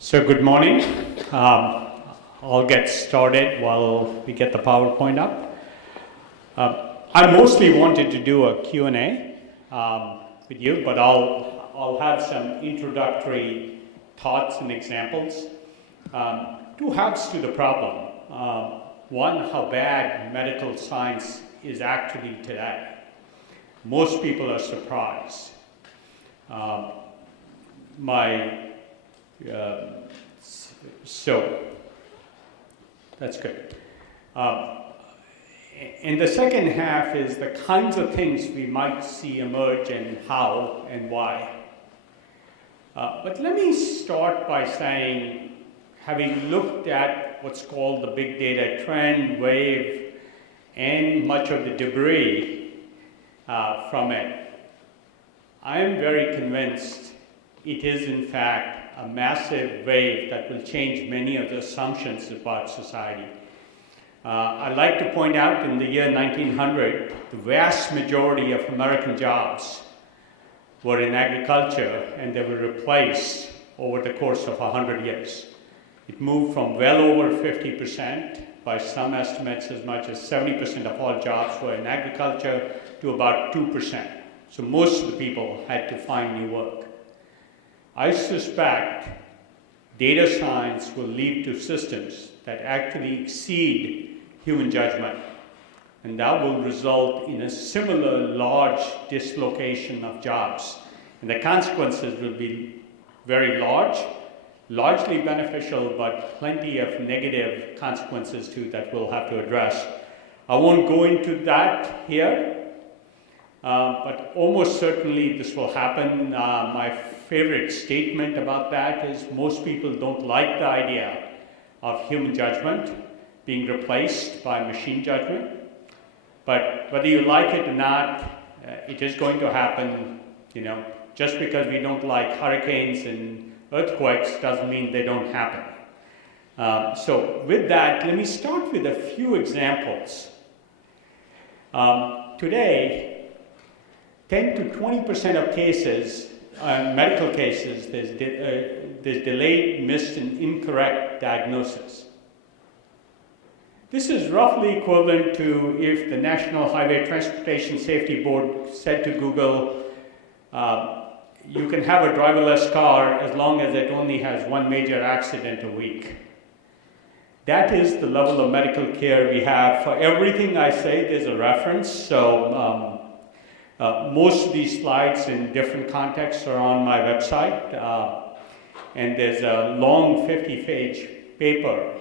So good morning. I'll get started while we get the PowerPoint up. I mostly wanted to do a Q&A with you, but I'll have some introductory thoughts and examples. Two halves to the problem. One, how bad medical science is actually today. Most people are surprised. So that's good. And the second half is the kinds of things we might see emerge and how and why. But let me start by saying, having looked at what's called the big data trend wave and much of the debris from it, I am very convinced it is in fact a massive wave that will change many of the assumptions about society. I'd like to point out in the year 1900, the vast majority of American jobs were in agriculture, and they were replaced over the course of 100 years. It moved from well over 50%, by some estimates as much as 70% of all jobs were in agriculture, to about 2%. So most of the people had to find new work. I suspect data science will lead to systems that actually exceed human judgment, and that will result in a similar large dislocation of jobs. And the consequences will be very large, largely beneficial, but plenty of negative consequences too that we'll have to address. I won't go into that here, but almost certainly this will happen. My favorite statement about that is most people don't like the idea of human judgment being replaced by machine judgment. But whether you like it or not, it is going to happen. You know, just because we don't like hurricanes and earthquakes doesn't mean they don't happen. So with that, let me start with a few examples. Today, 10 to 20% of cases, medical cases, there's delayed, missed, and incorrect diagnosis. This is roughly equivalent to if the National Highway Transportation Safety Board said to Google, you can have a driverless car as long as it only has one major accident a week. That is the level of medical care we have. For everything I say, there's a reference. So most of these slides in different contexts are on my website. And there's a long 50-page paper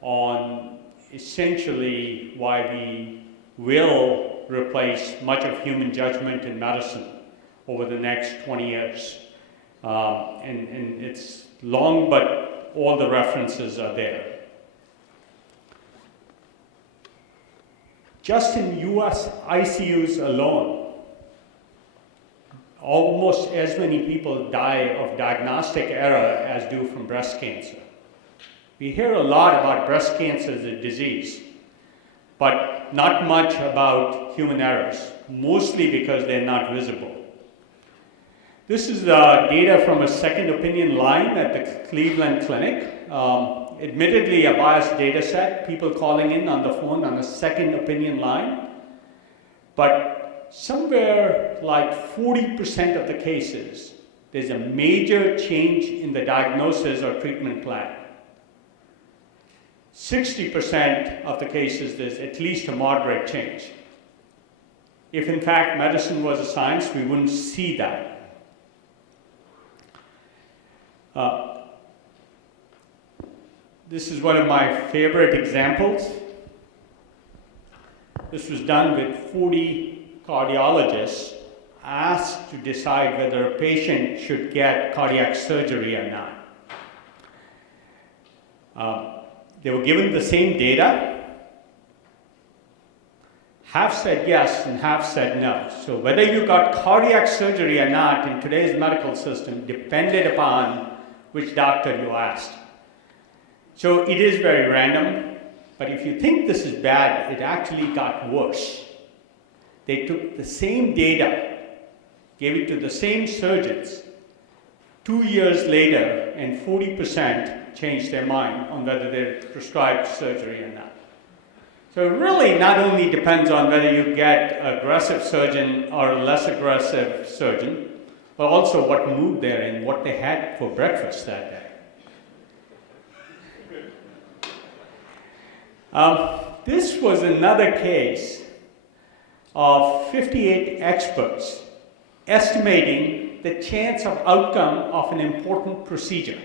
on essentially why we will replace much of human judgment in medicine over the next 20 years. And it's long, but all the references are there. Just in US ICUs alone, almost as many people die of diagnostic error as do from breast cancer. We hear a lot about breast cancer as a disease, but not much about human errors, mostly because they're not visible. This is the data from a second opinion line at the Cleveland Clinic. Admittedly, a biased data set, people calling in on the phone on a second opinion line, but somewhere like 40% of the cases, there's a major change in the diagnosis or treatment plan. 60% of the cases, there's at least a moderate change. If in fact medicine was a science, we wouldn't see that. This is one of my favorite examples. This was done with 40 cardiologists asked to decide whether a patient should get cardiac surgery or not. They were given the same data. Half said yes and half said no. So whether you got cardiac surgery or not in today's medical system depended upon which doctor you asked. So it is very random, but if you think this is bad, it actually got worse. They took the same data, gave it to the same surgeons, 2 years later, and 40% changed their mind on whether they're prescribed surgery or not. So it really not only depends on whether you get an aggressive surgeon or a less aggressive surgeon, but also what mood they're in, what they had for breakfast that day. This was another case of 58 experts estimating the chance of outcome of an important procedure.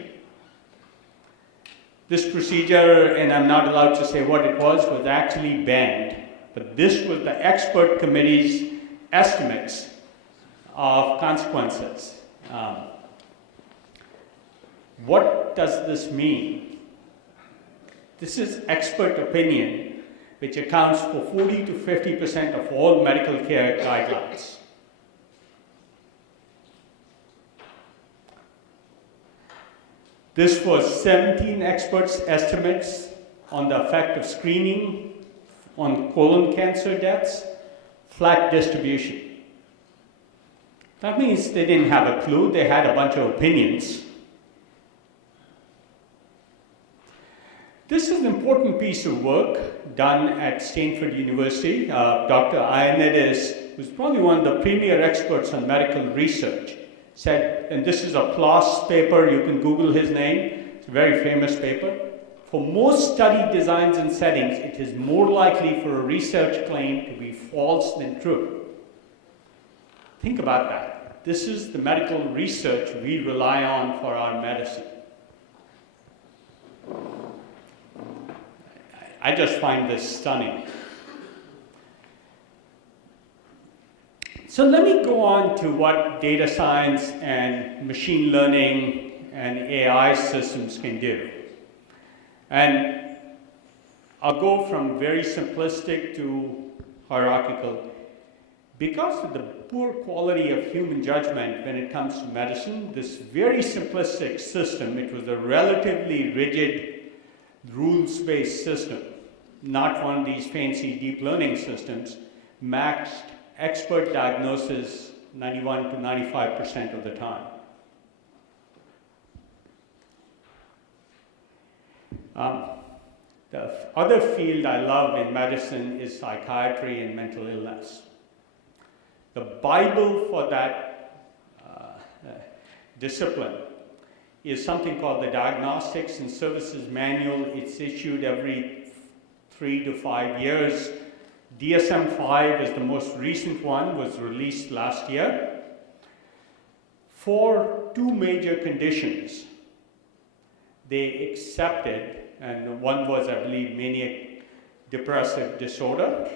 This procedure, and I'm not allowed to say what it was actually banned, but this was the expert committee's estimates of consequences. What does this mean? This is expert opinion, which accounts for 40 to 50% of all medical care guidelines. This was 17 experts' estimates on the effect of screening on colon cancer deaths, flat distribution. That means they didn't have a clue, they had a bunch of opinions. This is an important piece of work done at Stanford University. Dr. Ioannidis, who's probably one of the premier experts on medical research, said, and this is a PLOS paper, you can Google his name, it's a very famous paper. For most study designs and settings, it is more likely for a research claim to be false than true. Think about that. This is the medical research we rely on for our medicine. I just find this stunning. So let me go on to what data science and machine learning and AI systems can do. And I'll go from very simplistic to hierarchical. Because of the poor quality of human judgment when it comes to medicine, this very simplistic system, it was a relatively rigid, rules-based system, not one of these fancy deep learning systems, maxed expert diagnosis 91 to 95% of the time. The other field I love in medicine is psychiatry and mental illness. The Bible for that discipline is something called the Diagnostics and Services Manual. It's issued every 3 to 5 years. DSM-5 is the most recent one, was released last year. For 2 major conditions, they accepted, and one was, I believe, manic depressive disorder.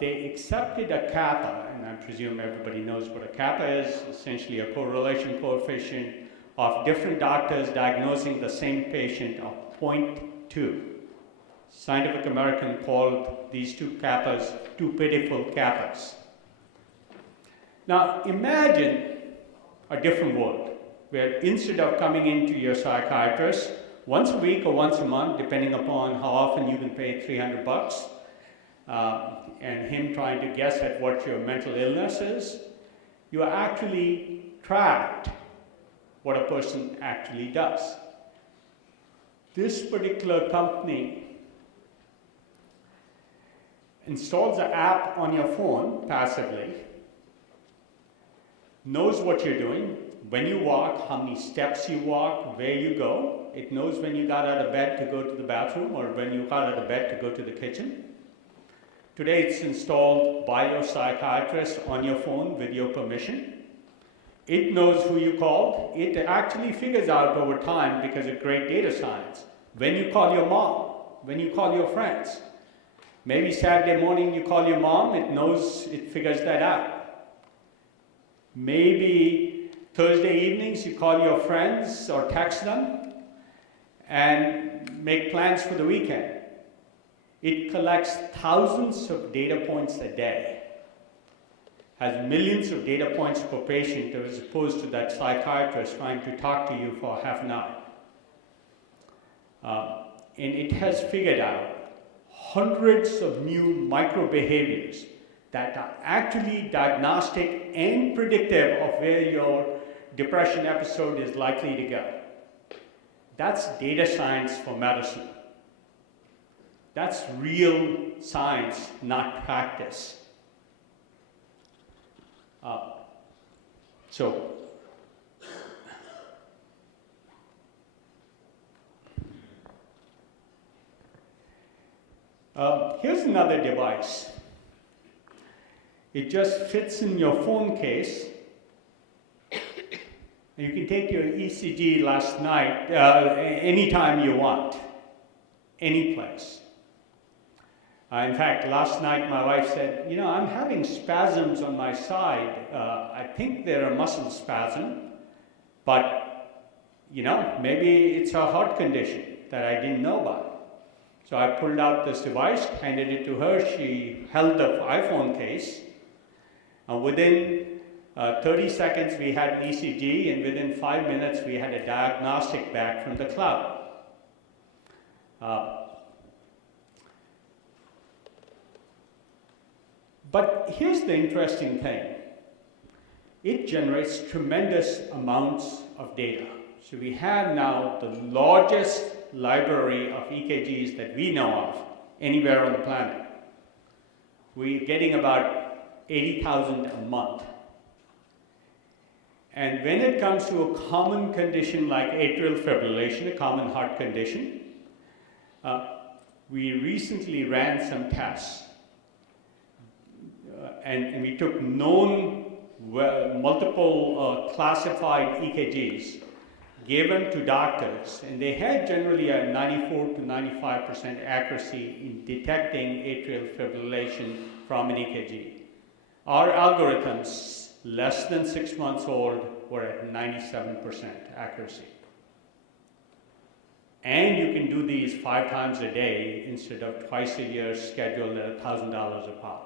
They accepted a kappa, and I presume everybody knows what a kappa is, essentially a correlation coefficient of different doctors diagnosing the same patient of 0.2. Scientific American called these 2 kappas 2 pitiful kappas. Now imagine a different world where instead of coming into your psychiatrist once a week or once a month, depending upon how often you can pay $300, and him trying to guess at what your mental illness is, you actually tracked what a person actually does. This particular company installs an app on your phone passively, knows what you're doing, when you walk, how many steps you walk, where you go. It knows when you got out of bed to go to the bathroom or when you got out of bed to go to the kitchen. Today it's installed by your psychiatrist on your phone with your permission. It knows who you called. It actually figures out over time, because of great data science, when you call your mom, when you call your friends. Maybe Saturday morning you call your mom, it knows, it figures that out. Maybe Thursday evenings you call your friends or text them and make plans for the weekend. It collects thousands of data points a day, has millions of data points per patient, as opposed to that psychiatrist trying to talk to you for half an hour. And it has figured out hundreds of new micro-behaviors that are actually diagnostic and predictive of where your depression episode is likely to go. That's data science for medicine. That's real science, not practice. Here's another device. It just fits in your phone case. You can take your ECG last night, anytime you want, any place. In fact, last night my wife said, you know, I'm having spasms on my side. I think they're a muscle spasm, but, you know, maybe it's a heart condition that I didn't know about. So I pulled out this device, handed it to her. She held the iPhone case. Within 30 seconds, we had an ECG, and within 5 minutes, we had a diagnostic back from the cloud. But here's the interesting thing. It generates tremendous amounts of data. So we have now the largest library of EKGs that we know of anywhere on the planet. We're getting about 80,000 a month. And when it comes to a common condition like atrial fibrillation, a common heart condition, we recently ran some tests. And we took known, multiple classified EKGs, gave them to doctors, and they had generally a 94 to 95% accuracy in detecting atrial fibrillation from an EKG. Our algorithms, less than 6 months old, were at 97% accuracy. And you can do these 5 times a day instead of twice a year scheduled at $1,000 a pop.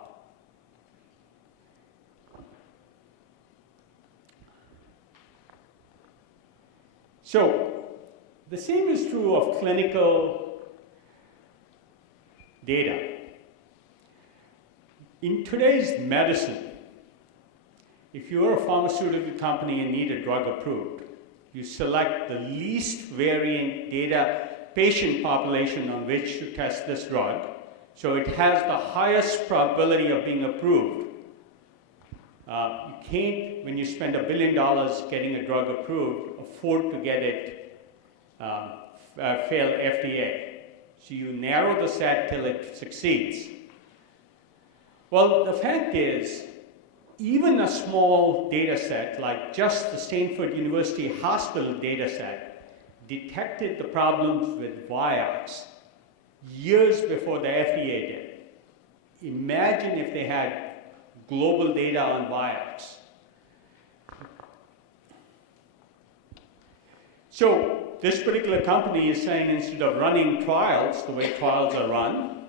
So, the same is true of clinical data. In today's medicine, if you're a pharmaceutical company and need a drug approved, you select the least variant data patient population on which to test this drug, so it has the highest probability of being approved. You can't, when you spend $1 billion getting a drug approved, afford to get it fail FDA. So you narrow the set till it succeeds. Well, the fact is, even a small data set, like just the Stanford University Hospital data set, detected the problems with Vioxx years before the FDA did. Imagine if they had global data on Vioxx. So this particular company is saying instead of running trials the way trials are run,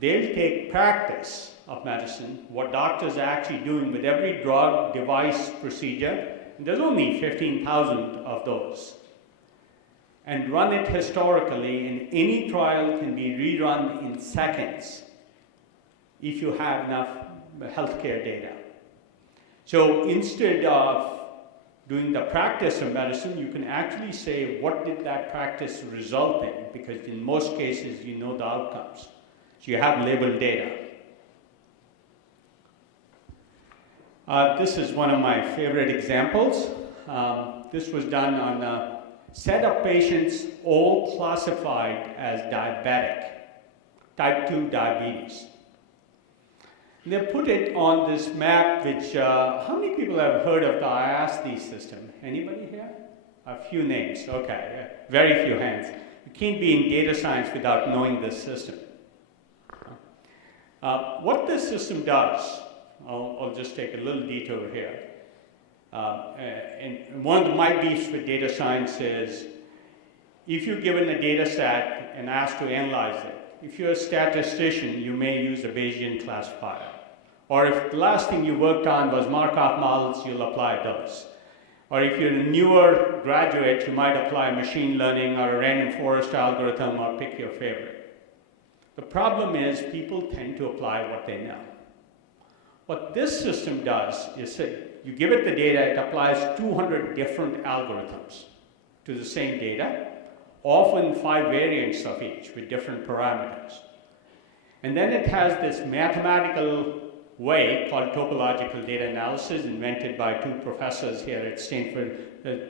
they'll take practice of medicine, what doctors are actually doing with every drug, device, procedure, and there's only 15,000 of those, and run it historically, and any trial can be rerun in seconds if you have enough healthcare data. So instead of doing the practice of medicine, you can actually say, what did that practice result in? Because in most cases, you know the outcomes. So you have labeled data. This is one of my favorite examples. This was done on a set of patients all classified as diabetic, type 2 diabetes. They put it on this map, which, how many people have heard of the IASTI system? Anybody here? A few names, okay, very few hands. You can't be in data science without knowing this system. What this system does, I'll just take a little detour here. And one of my beefs with data science is, if you're given a data set and asked to analyze it, if you're a statistician, you may use a Bayesian classifier. Or if the last thing you worked on was Markov models, you'll apply those. Or if you're a newer graduate, you might apply machine learning or a random forest algorithm or pick your favorite. The problem is people tend to apply what they know. What this system does is say, you give it the data, it applies 200 different algorithms to the same data, often 5 variants of each with different parameters. And then it has this mathematical way called topological data analysis, invented by 2 professors here at Stanford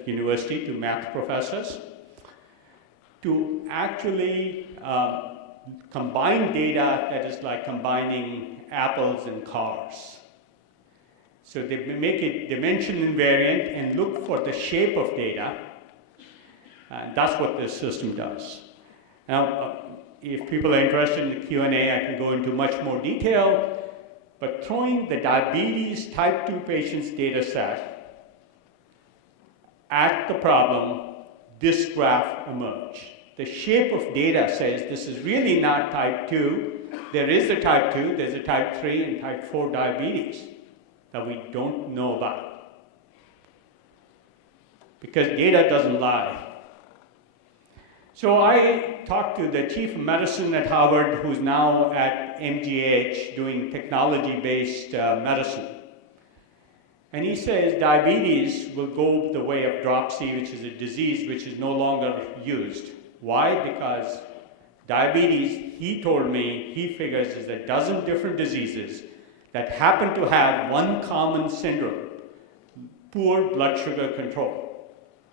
University, 2 math professors, to actually combine data that is like combining apples and cars. So they make it dimension invariant and look for the shape of data. That's what this system does. Now, if people are interested in the Q&A, I can go into much more detail, but throwing the diabetes type 2 patients data set at the problem, this graph emerged. The shape of data says this is really not type 2. There is a type 2, there's a type 3 and type 4 diabetes that we don't know about. Because data doesn't lie. So I talked to the chief of medicine at Harvard, who's now at MGH doing technology-based medicine. And he says diabetes will go the way of dropsy, which is a disease which is no longer used. Why? Because diabetes, he told me, he figures is a dozen different diseases that happen to have one common syndrome, poor blood sugar control.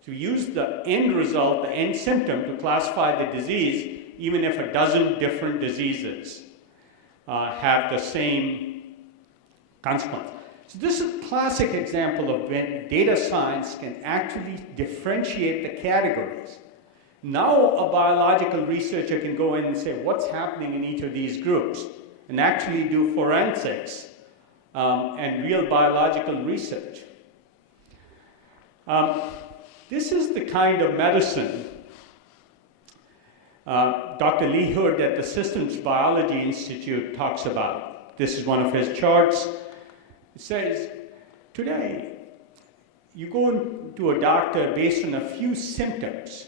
To use the end result, the end symptom, to classify the disease, even if a dozen different diseases have the same consequence. So this is a classic example of when data science can actually differentiate the categories. Now a biological researcher can go in and say what's happening in each of these groups and actually do forensics and real biological research. This is the kind of medicine Dr. Lee Hood at the Systems Biology Institute talks about. This is one of his charts. It says, today, you go to a doctor based on a few symptoms,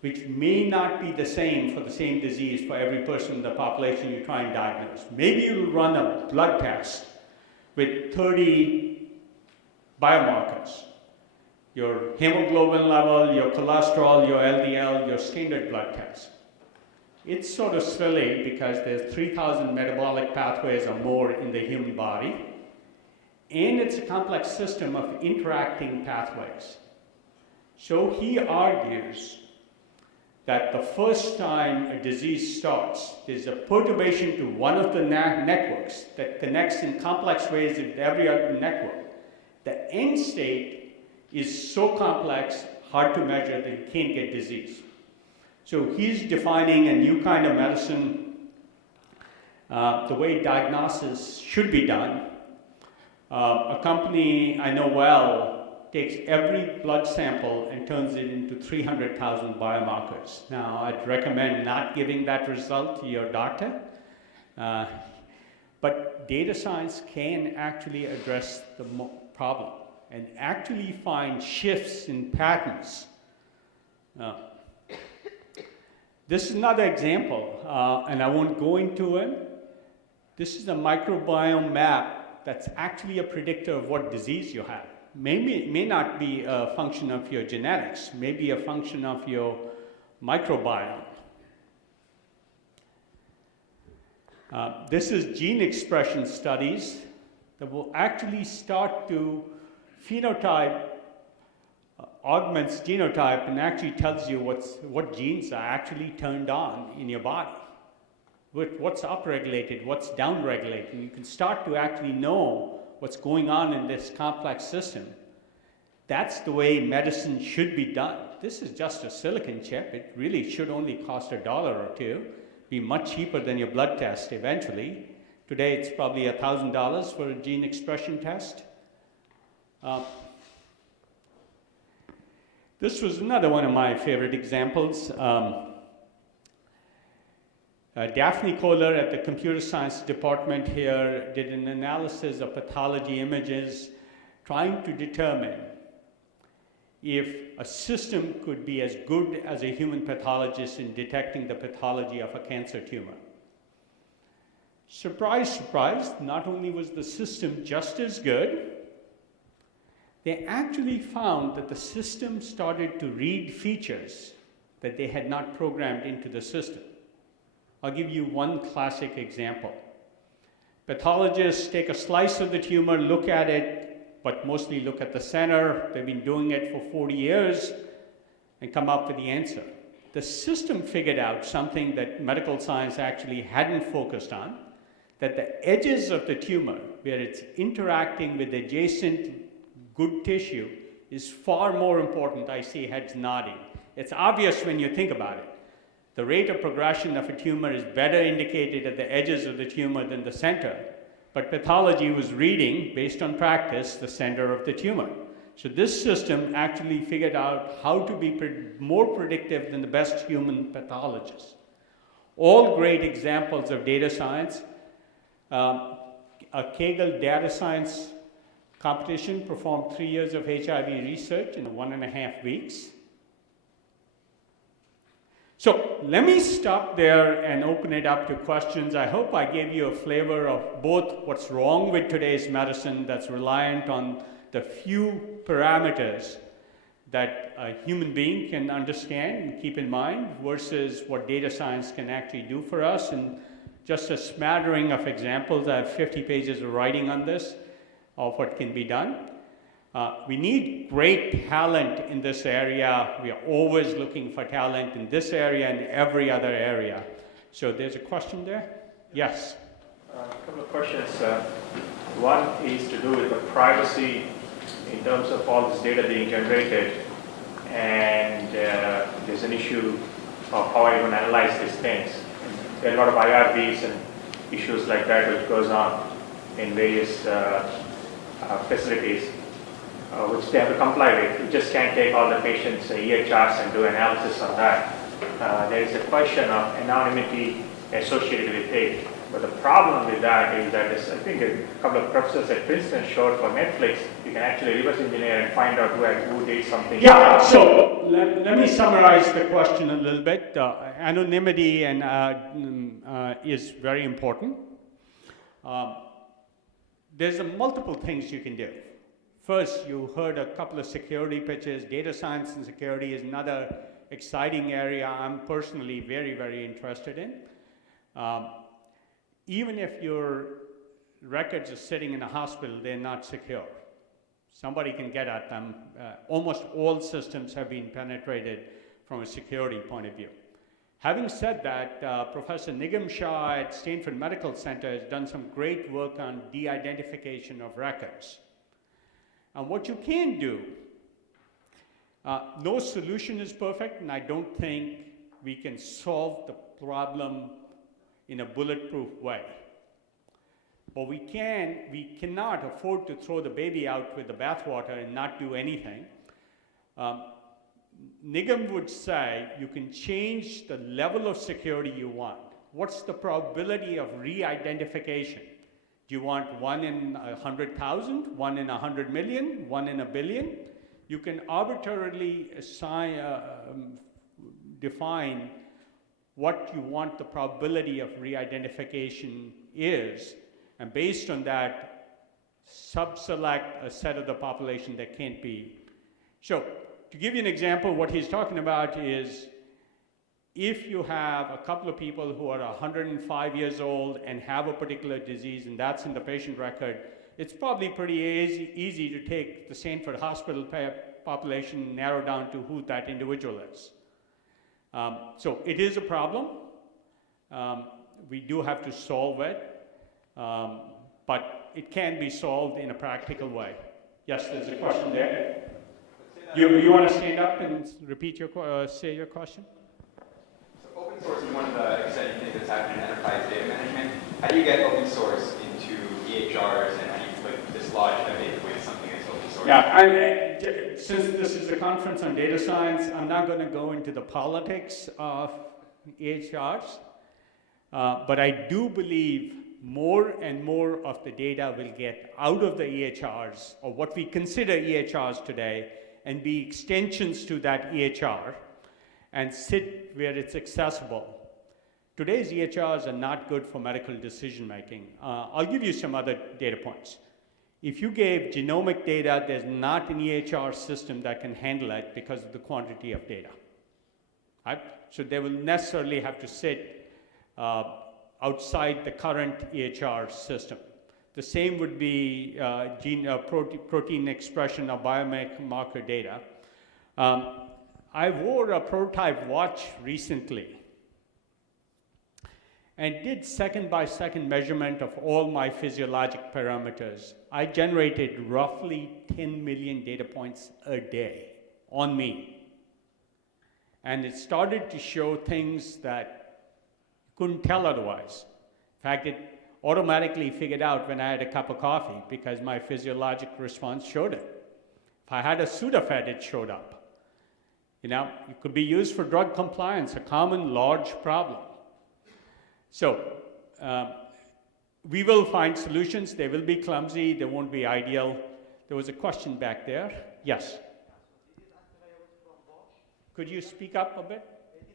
which may not be the same for the same disease for every person in the population you try and diagnose. Maybe you'll run a blood test with 30 biomarkers. Your hemoglobin level, your cholesterol, your LDL, your standard blood test. It's sort of silly because there's 3,000 metabolic pathways or more in the human body, and it's a complex system of interacting pathways. So he argues that the first time a disease starts, there's a perturbation to one of the networks that connects in complex ways with every other network. The end state is so complex, hard to measure, that you can't get disease. So he's defining a new kind of medicine, the way diagnosis should be done. A company I know well takes every blood sample and turns it into 300,000 biomarkers. Now, I'd recommend not giving that result to your doctor, but data science can actually address the problem and actually find shifts in patterns. This is another example, and I won't go into it. This is a microbiome map that's actually a predictor of what disease you have. Maybe it may not be a function of your genetics, maybe a function of your microbiome. This is gene expression studies that will actually start to phenotype augments genotype and actually tells you what genes are actually turned on in your body, what's upregulated, what's downregulated. And you can start to actually know what's going on in this complex system. That's the way medicine should be done. This is just a silicon chip. It really should only cost $1 or $2, be much cheaper than your blood test eventually. Today it's probably $1,000 for a gene expression test. This was another one of my favorite examples. Daphne Kohler at the computer science department here did an analysis of pathology images trying to determine if a system could be as good as a human pathologist in detecting the pathology of a cancer tumor. Surprise, surprise, not only was the system just as good, they actually found that the system started to read features that they had not programmed into the system. I'll give you one classic example. Pathologists take a slice of the tumor, look at it, but mostly look at the center. They've been doing it for 40 years and come up with the answer. The system figured out something that medical science actually hadn't focused on, that the edges of the tumor, where it's interacting with adjacent good tissue, is far more important. I see heads nodding. It's obvious when you think about it. The rate of progression of a tumor is better indicated at the edges of the tumor than the center. But pathology was reading, based on practice, the center of the tumor. So this system actually figured out how to be more predictive than the best human pathologists. All great examples of data science. A Kaggle data science competition performed 3 years of HIV research in 1.5 weeks. So let me stop there and open it up to questions. I hope I gave you a flavor of both what's wrong with today's medicine that's reliant on the few parameters that a human being can understand and keep in mind versus what data science can actually do for us. And just a smattering of examples. I have 50 pages of writing on this, of what can be done. We need great talent in this area. We are always looking for talent in this area and every other area. So there's a question there? Yes? A couple of questions. One is to do with the privacy in terms of all this data being generated, and there's an issue of how are you going to analyze these things. There are a lot of IRBs and issues like that which goes on in various facilities, which they have to comply with. You just can't take all the patients' EHRs and do analysis on that. There is a question of anonymity associated with it. But the problem with that is that I think a couple of professors at Princeton showed for Netflix, you can actually reverse engineer and find out who did something. Yeah, so let me summarize the question a little bit. Anonymity is very important. There's multiple things you can do. First, you heard a couple of security pitches. Data science and security is another exciting area I'm personally very, very interested in. Even if your records are sitting in a hospital, they're not secure. Somebody can get at them. Almost all systems have been penetrated from a security point of view. Having said that, Professor Nigam Shah at Stanford Medical Center has done some great work on de-identification of records. And what you can do, no solution is perfect, and I don't think we can solve the problem in a bulletproof way. But we cannot afford to throw the baby out with the bathwater and not do anything. Nigam would say you can change the level of security you want. What's the probability of re-identification? Do you want 1 in 100,000, 1 in 100 million, 1 in a billion? You can arbitrarily define what you want the probability of re-identification is, and based on that, sub-select a set of the population that can't be. So, to give you an example, what he's talking about is if you have a couple of people who are 105 years old and have a particular disease, and that's in the patient record, it's probably pretty easy to take the Stanford Hospital population and narrow down to who that individual is. So it is a problem. We do have to solve it, but it can be solved in a practical way. Yes, there's a question there. You want to stand up and repeat say your question? So open source is one of the exciting things that's happening in enterprise data management. How do you get open source into EHRs, and how do you dislodge that data with something that's open source? Yeah, since this is a conference on data science, I'm not going to go into the politics of EHRs, but I do believe more and more of the data will get out of the EHRs, or what we consider EHRs today, and be extensions to that EHR, and sit where it's accessible. Today's EHRs are not good for medical decision making. I'll give you some other data points. If you gave genomic data, there's not an EHR system that can handle it because of the quantity of data. Right? So they will necessarily have to sit outside the current EHR system. The same would be protein expression of biomarker data. I wore a prototype watch recently and did second-by-second measurement of all my physiologic parameters. I generated roughly 10 million data points a day on me. And it started to show things that you couldn't tell otherwise. In fact, it automatically figured out when I had a cup of coffee because my physiologic response showed it. If I had a Sudafed, it showed up. You know, it could be used for drug compliance, a common large problem. So we will find solutions. They will be clumsy. They won't be ideal. There was a question back there. Yes? Could you speak up a bit?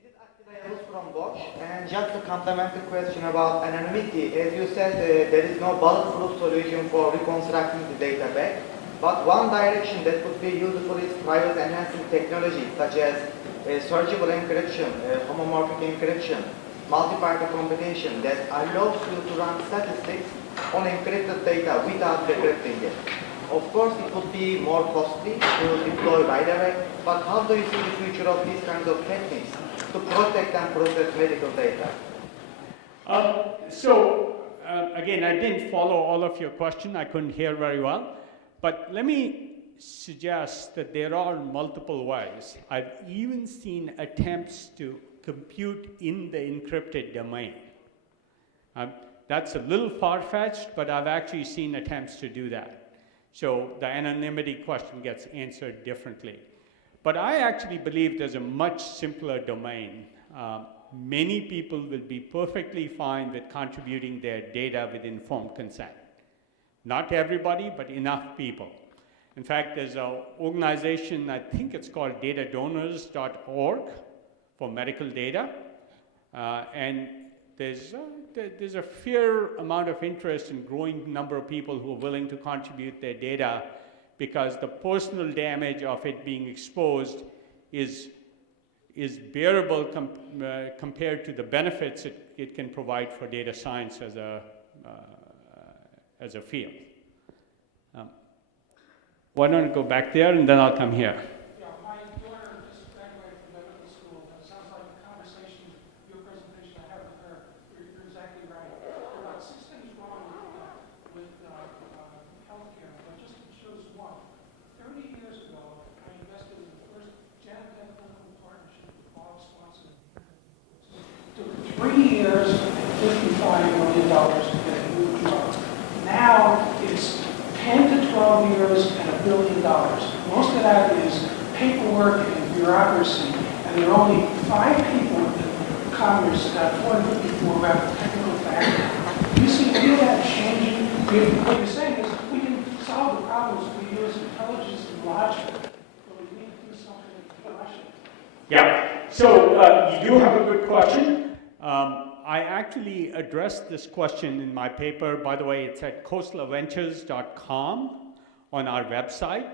This is Akil from Bosch, and just to complement the question about anonymity, as you said, there is no bulletproof solution for reconstructing the data back, but one direction that could be useful is privacy enhancing technology, such as searchable encryption, homomorphic encryption, multi-party computation that allows you to run statistics on encrypted data without decrypting it. Of course, it would be more costly to deploy right away, but how do you see the future of these kinds of techniques to protect and process medical data? Again, I didn't follow all of your question. I couldn't hear very well. But let me suggest that there are multiple ways. I've even seen attempts to compute in the encrypted domain. That's a little far-fetched, but I've actually seen attempts to do that. So the anonymity question gets answered differently. But I actually believe there's a much simpler domain. Many people will be perfectly fine with contributing their data with informed consent. Not everybody, but enough people. In fact, there's an organization, I think it's called datadonors.org for medical data. And there's a fair amount of interest in growing number of people who are willing to contribute their data because the personal damage of it being exposed is bearable compared to the benefits it can provide for data science as a field. Why don't I go back there and then I'll come here. Yeah, my daughter just graduated from medical school. It sounds like the conversation, your presentation I had with her, you're exactly right. There are about 6 things wrong with healthcare, but just shows one. 30 years ago, I invested in the first genetic clinical partnership with Bob Swanson. It took 3 years, $55 million to get a new drug. Now it's 10 to 12 years and $1 billion. Most of that is paperwork and bureaucracy, and there are only 5 people in Congress that 454 who have a technical background. You see any of that changing? What you're saying is we can solve the problems we use intelligence and logic, but we need to do something with passion. Yeah, so you do have a good question. I actually addressed this question in my paper. By the way, it's at khoslaventures.com on our website.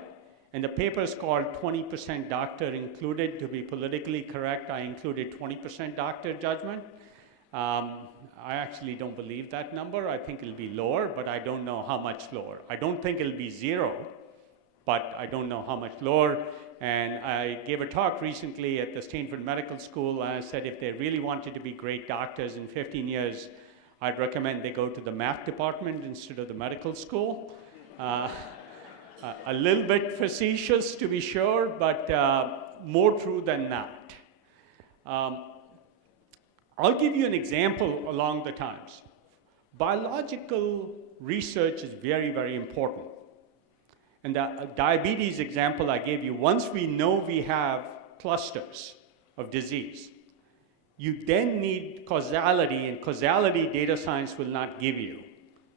And the paper is called 20% Doctor Included. To be politically correct, I included 20% doctor judgment. I actually don't believe that number. I think it'll be lower, but I don't know how much lower. I don't think it'll be 0, but I don't know how much lower. And I gave a talk recently at the Stanford Medical School, and I said if they really wanted to be great doctors in 15 years, I'd recommend they go to the math department instead of the medical school. A little bit facetious to be sure, but more true than not. I'll give you an example along the times. Biological research is very, very important. And the diabetes example I gave you, once we know we have clusters of disease, you then need causality, and causality data science will not give you.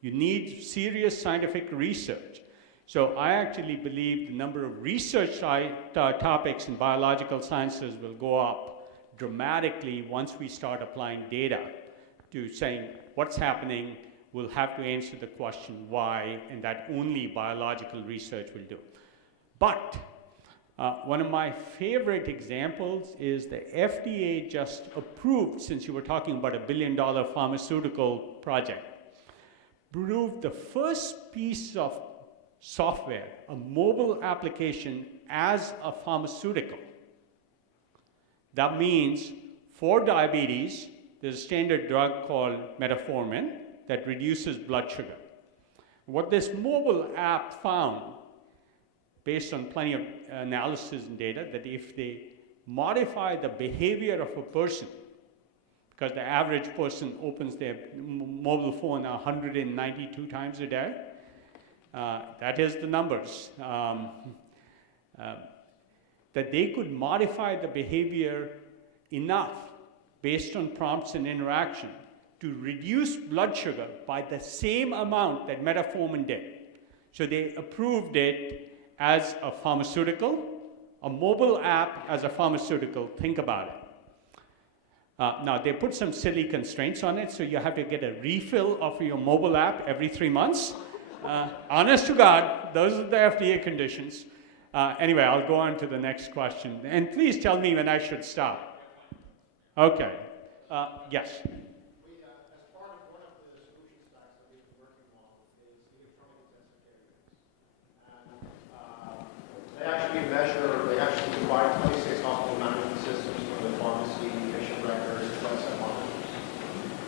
You need serious scientific research. So I actually believe the number of research topics in biological sciences will go up, dramatically once we start applying data to saying what's happening. We'll have to answer the question why, and that only biological research will do. But one of my favorite examples is the FDA just approved, since you were talking about $1 billion pharmaceutical project, approved the first piece of software, a mobile application as a pharmaceutical. That means for diabetes, there's a standard drug called metformin that reduces blood sugar. What this mobile app found, based on plenty of analysis and data, that if they modify the behavior of a person, because the average person opens their mobile phone 192 times a day, that is the numbers, that they could modify the behavior enough based on prompts and interaction to reduce blood sugar by the same amount that metformin did. So they approved it as a pharmaceutical, a mobile app as a pharmaceutical. Think about it. Now, they put some silly constraints on it, so you have to get a refill of your mobile app every 3 months. Honest to God, those are the FDA conditions. Anyway, I'll go on to the next question. And please tell me when I should stop. Okay. Yes. They actually provide 26 hospital management systems from the pharmacy, patient records, and monitors.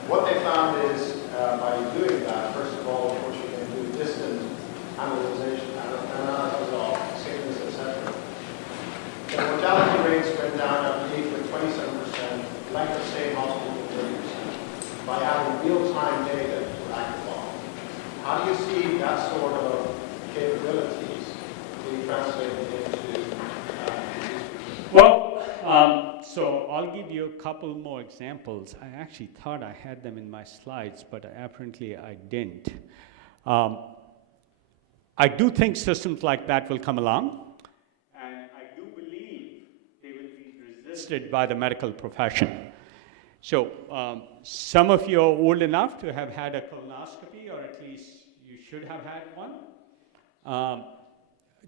What they found is, by doing that, first of all, of course, you can do distant analysis of sickness, etc. The mortality rates went down, I believe, with 27%, like the same hospital with 30%, by having real-time data to act upon. How do you see that sort of capabilities being translated into Well, so I'll give you a couple more examples. I actually thought I had them in my slides, but apparently I didn't. I do think systems like that will come along, and I do believe they will be resisted by the medical profession. So some of you are old enough to have had a colonoscopy, or at least you should have had one.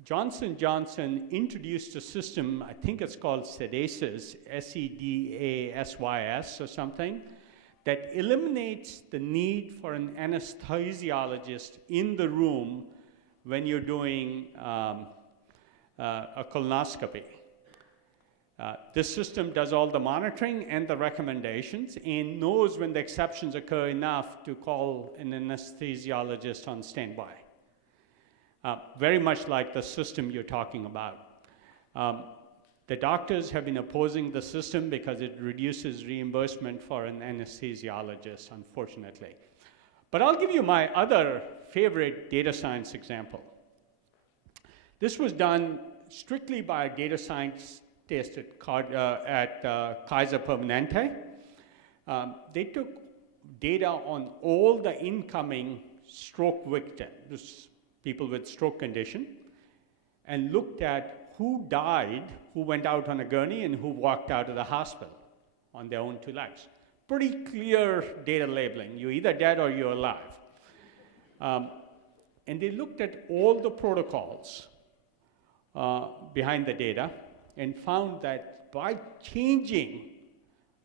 Johnson & Johnson introduced a system, I think it's called SEDASYS, SEDASYS or something, that eliminates the need for an anesthesiologist in the room when you're doing a colonoscopy. This system does all the monitoring and the recommendations and knows when the exceptions occur enough to call an anesthesiologist on standby. Very much like the system you're talking about. The doctors have been opposing the system because it reduces reimbursement for an anesthesiologist, unfortunately. But I'll give you my other favorite data science example. This was done strictly by a data scientist at Kaiser Permanente. They took data on all the incoming stroke victims, people with stroke condition, and looked at who died, who went out on a gurney, and who walked out of the hospital on their own 2 legs. Pretty clear data labeling. You're either dead or you're alive. And they looked at all the protocols behind the data and found that by changing,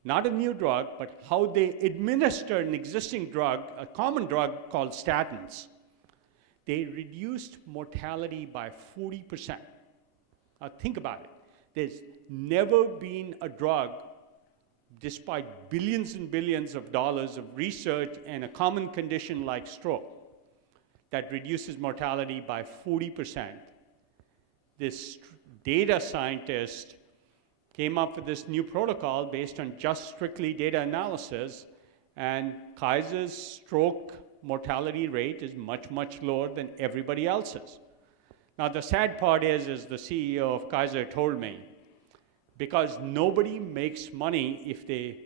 not a new drug, but how they administer an existing drug, a common drug called statins, they reduced mortality by 40%. Now think about it. There's never been a drug, despite billions and billions of dollars of research and a common condition like stroke, that reduces mortality by 40%. This data scientist came up with this new protocol based on just strictly data analysis, and Kaiser's stroke mortality rate is much, much lower than everybody else's. Now, the sad part is the CEO of Kaiser told me, because nobody makes money if they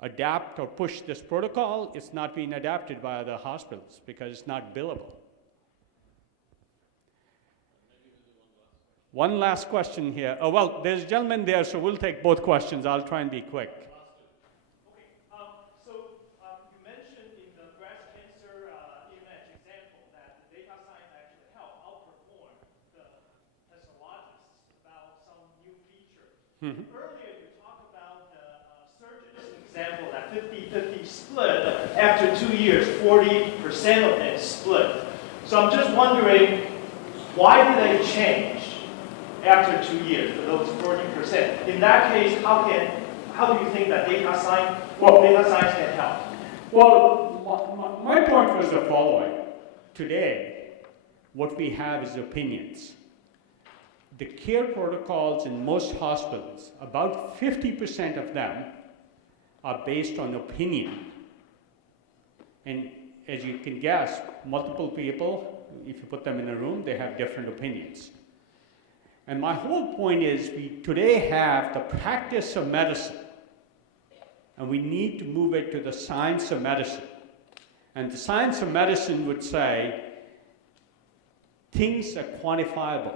adapt or push this protocol, it's not being adapted by other hospitals because it's not billable. One last question here. Oh, well, there's a gentleman there, so we'll take both questions. I'll try and be quick. Okay, you mentioned in the breast cancer image example that the data science actually helped outperform the pathologists about some new feature. Earlier, you talked about the surgeons example, that 50-50 split. After 2 years, 40% of them split. So I'm just wondering, why did they change after 2 years for those 40%? In that case, how do you think that data science can help? Well, my point was the following. Today, what we have is opinions. The care protocols in most hospitals, about 50% of them are based on opinion. And as you can guess, multiple people, if you put them in a room, they have different opinions. And my whole point is we today have the practice of medicine, and we need to move it to the science of medicine. And the science of medicine would say things are quantifiable,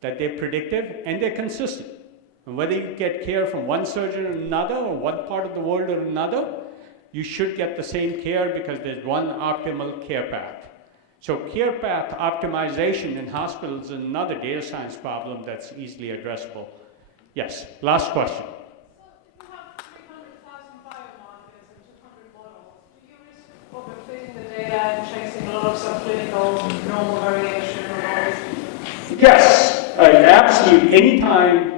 that they're predictive and they're consistent. And whether you get care from one surgeon or another, or one part of the world or another, you should get the same care because there's one optimal care path. So care path optimization in hospitals is another data science problem that's easily addressable. Yes, last question. So if you have 300,000 biomarkers and 200 models, do you risk overfitting the data and chasing a lot of subclinical normal variation or noise? Yes, absolutely. Anytime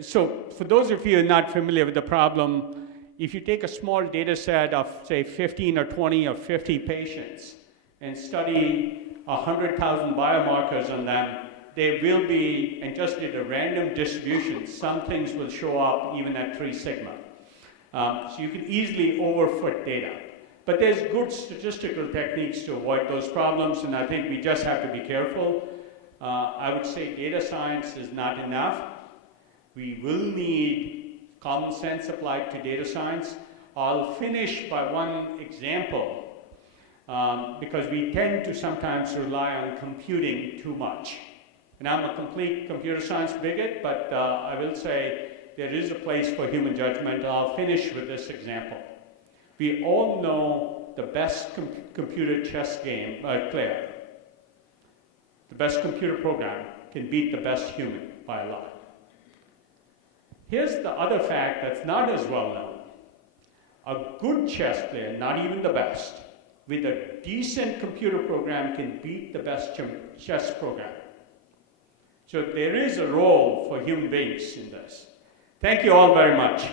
so for those of you who are not familiar with the problem, if you take a small data set of, say, 15 or 20 or 50 patients and study 100,000 biomarkers on them, there will be, and just did a random distribution, some things will show up even at 3 sigma. So you can easily overfit data. But there's good statistical techniques to avoid those problems, and I think we just have to be careful. I would say data science is not enough. We will need common sense applied to data science. I'll finish by one example, because we tend to sometimes rely on computing too much. And I'm a complete computer science bigot, but I will say there is a place for human judgment. I'll finish with this example. We all know the best computer chess game player. The best computer program can beat the best human by a lot. Here's the other fact that's not as well known. A good chess player, not even the best, with a decent computer program can beat the best chess program. So there is a role for human beings in this. Thank you all very much.